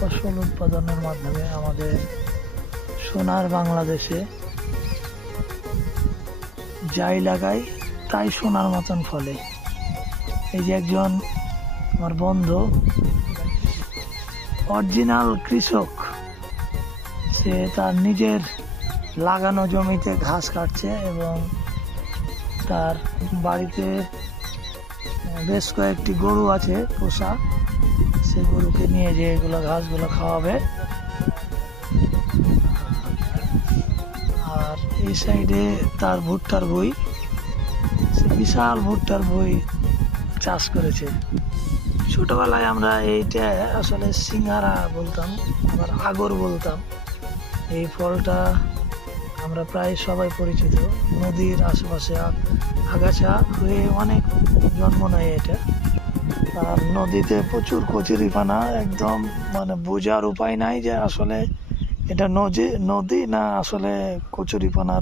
ফসল উৎপাদনের মাধ্যমে আমাদের সোনার বাংলাদেশে যাই লাগাই তাই সোনার মতন ফলে। এই যে একজন আমার বন্ধু, অরিজিনাল কৃষক, সে তার নিজের লাগানো জমিতে ঘাস কাটছে এবং তার বাড়িতে বেশ কয়েকটি গরু আছে পোষা, সে গরুকে নিয়ে যে এগুলো ঘাসগুলো খাওয়াবে। আর এই সাইডে তার ভুট্টার বই, সে বিশাল ভুট্টার বই চাষ করেছে। ছোটবেলায় আমরা এইটা আসলে সিঙ্গারা বলতাম, আবার আগর বলতাম। এই ফলটা আমরা প্রায় সবাই পরিচিত। নদীর আশেপাশে আগাছা হয়ে অনেক জন্ম নেয় এটা। আর নদীতে প্রচুর কচুরিপানা, একদম মানে বোঝার উপায় নাই যে আসলে এটা নদী না আসলে কচুরিপানার